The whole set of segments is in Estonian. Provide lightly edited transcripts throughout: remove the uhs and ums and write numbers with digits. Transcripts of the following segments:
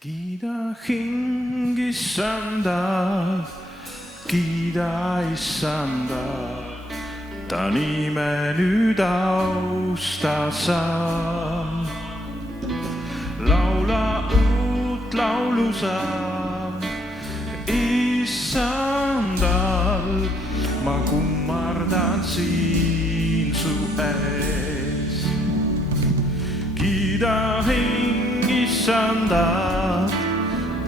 Kiida hing Issanda, kiida Issanda, ta nime nüüd austa sa. Laula uut laulu sa Issandal, ma kummardan siin su ees. Kiida hing Issanda,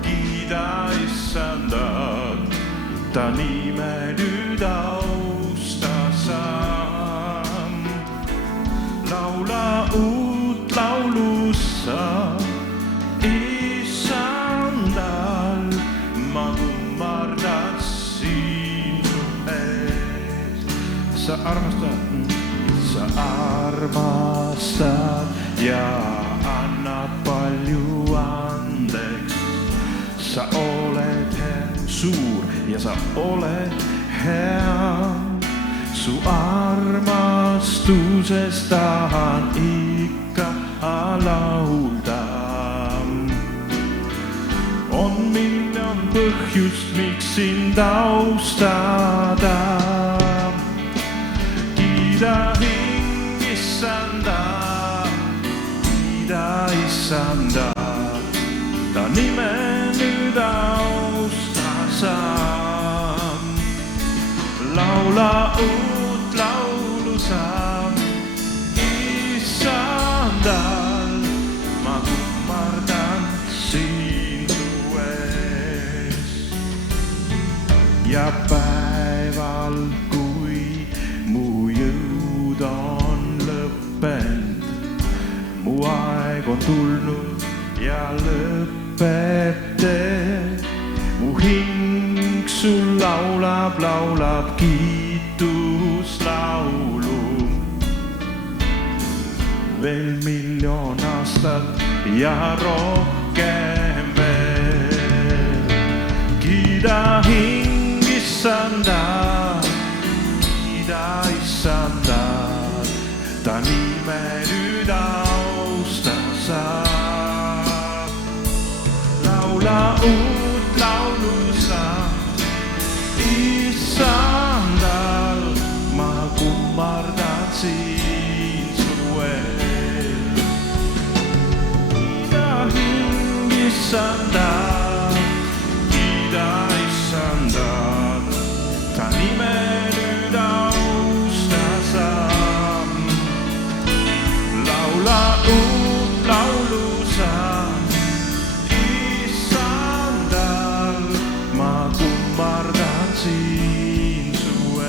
kiida Issanda, ta nime nüüd austa sa. Laula uut laulu sa Issandal, ma kummardan siin su ees. Sa armastad ja annad palju andeks. Sa oled suur ja sa oled hea. Su armastusest tahan ikka laulda. On miljon põhjust, miks sind austada. Kiida hing Issanda, kiida Issanda, ta nime nüüd austa sa. Laula uut laulu sa Issandal, ma kummardan siin su ees. Ja päeval, kui mu jõud on lõppenud, mu aeg on tulnud ja lõpeb, mu hing sul laulab, laulab kiituslaulu. Veel miljon aastat ja rohkem veel. Kiida hing Issanda, kiida Issanda, ta nime nüüd austa sa. Laula uut laulu sa Issandal, ma kummardan siin su ees. Kiida hing Issanda, kiida Issanda, ta nime nüüd austa sa. Laula uut laulu sa Issandal, ma kummardan siin su ees.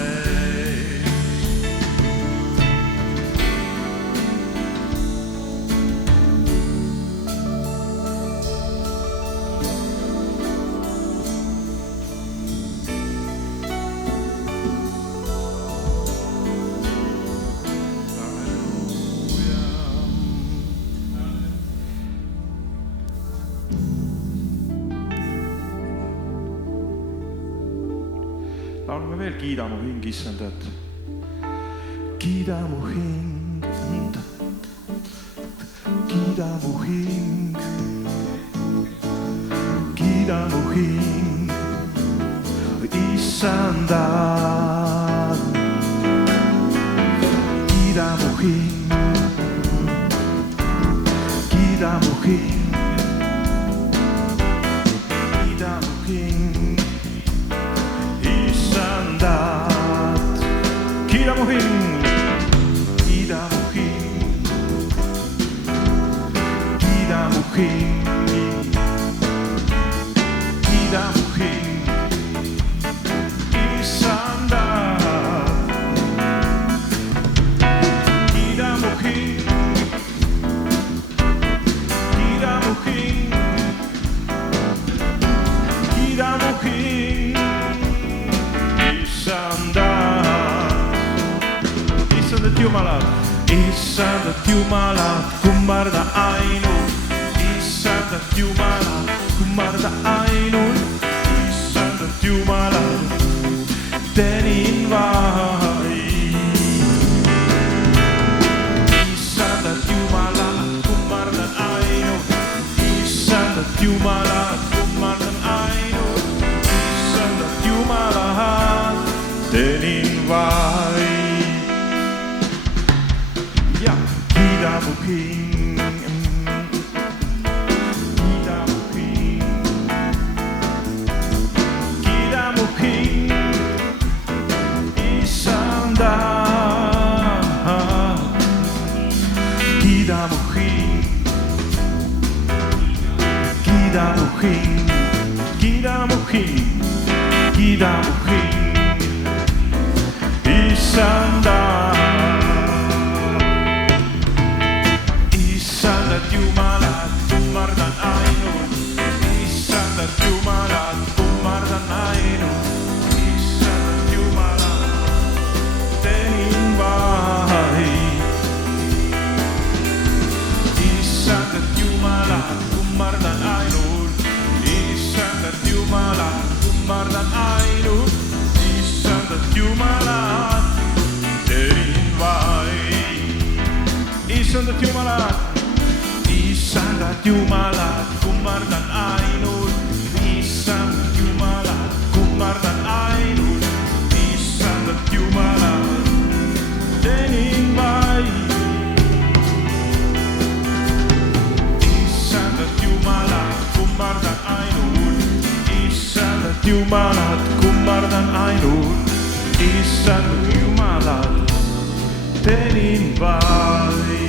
Laulame veel Kiida mu hing Issandat. Kiida mu hing, kiida mu hing, kiida mu hing Issandat. Kiida mu hing, kiida mu hing, kiida mu hing Issandat. Kiida mu hing, kiida mu hing, kiida mu hing, kiida mu hing Issandat. Kiida mu hing, kiida mu hing, kiida mu hing Issandat. Issandat Jumalat, Issandat Jumalat, kummarda ainult. Issandat Jumalat, kummarda ainult. Issandat Jumalat, tenin vaid. Issandat Jumalat, kummarda ainult. Jumalat, kummardan ainult issandat Jumalat, teenin vaid. Ja kiida mu king, kiida mu king, kiida mu king, issanda. Kiida mu king, kiida mu king, kiida mu king, kiida mu king, issanda. Issandat Jumalat, kummardan ainult, issandat Jumalat, kummardan ainult, issandat Jumalat, teenin vaid. Issandat Jumalat, kummardan ainult, issandat Jumalat, kummardan ainult, issandat Jumalat, teenin vaid. Issandat Jumalat, issandat Jumalat, kummardan ainult, issandat Jumalat, kummardan ainult, issandat Jumalat, teenin vaid. Kummardan ainult, issandat Jumalat, kummardan ainult, issandat Jumalat, teenin vaid.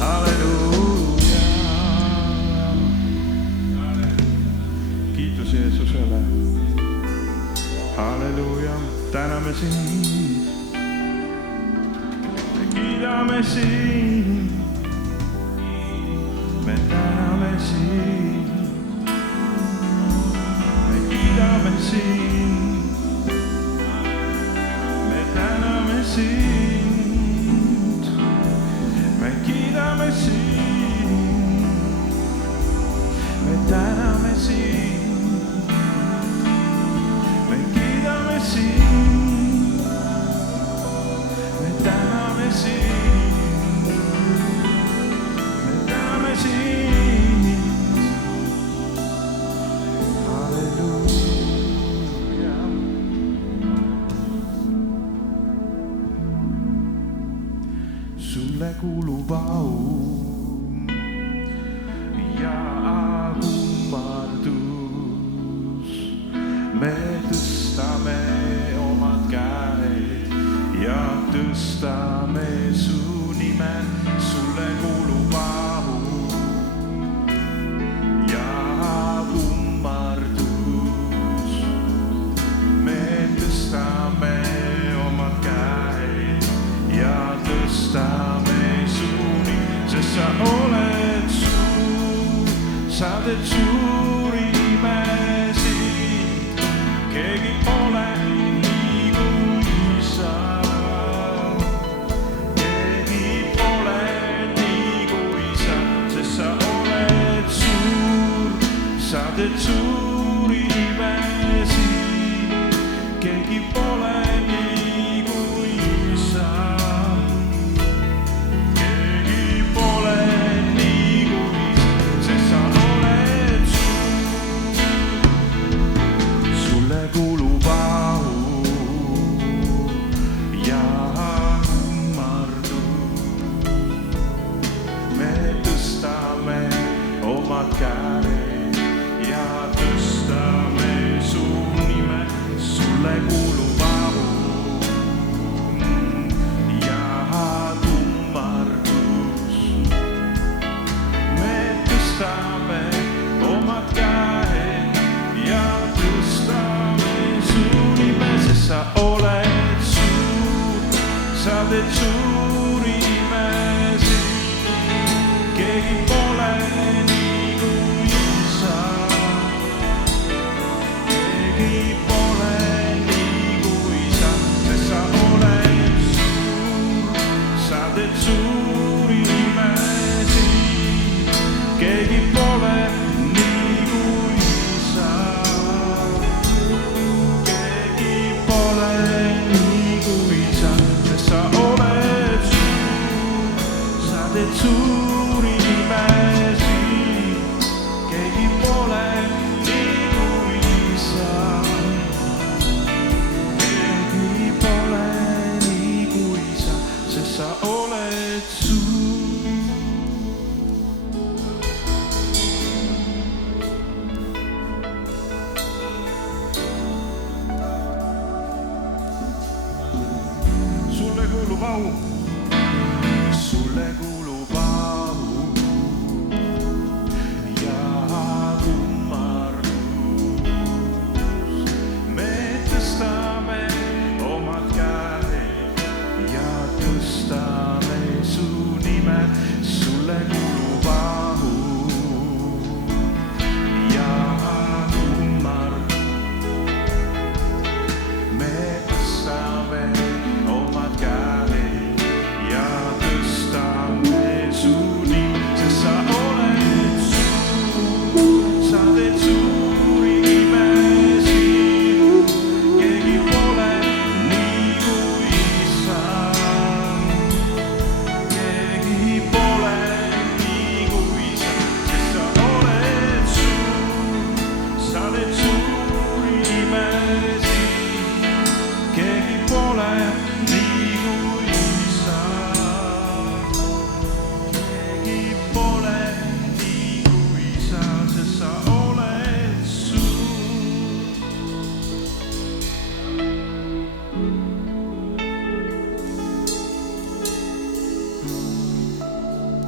Halleluuja. Kiitos Jeesusele. Halleluuja, täname sind, me kiidame sind, me täname sind, me kiidame sind, me täname sind, me kiidame sind, me täname sind. Sulle kuulub au ja kummardus. Me tõstame omad käed ja tõstame su nime. Sulle kuulub au ja kummardus. Me tõstame omad käed ja tõstame su nime, sest sa oled suur, sa teed suuri imesid, keegi pole nii kui sa. Keegi pole nii kui sa, sest sa oled suur, sa teed suuri imesid, keegi pole nii kui sa. Keegi pole nii kui sa, sest sa oled suur. Sulle kuulub au ja kummardus. Me tõstame omad käed ja tõstame su nime. Sulle kuulub au ja kummardus. Me tõstame omad käed ja tõstame su nime, sest sa oled suur, sa teed suuri imesid, keegi pole nii kui sa. Keegi pole nii kui sa, sest sa oled suur, sa teed suuri imesid, keegi pole nii kui sa. Wow!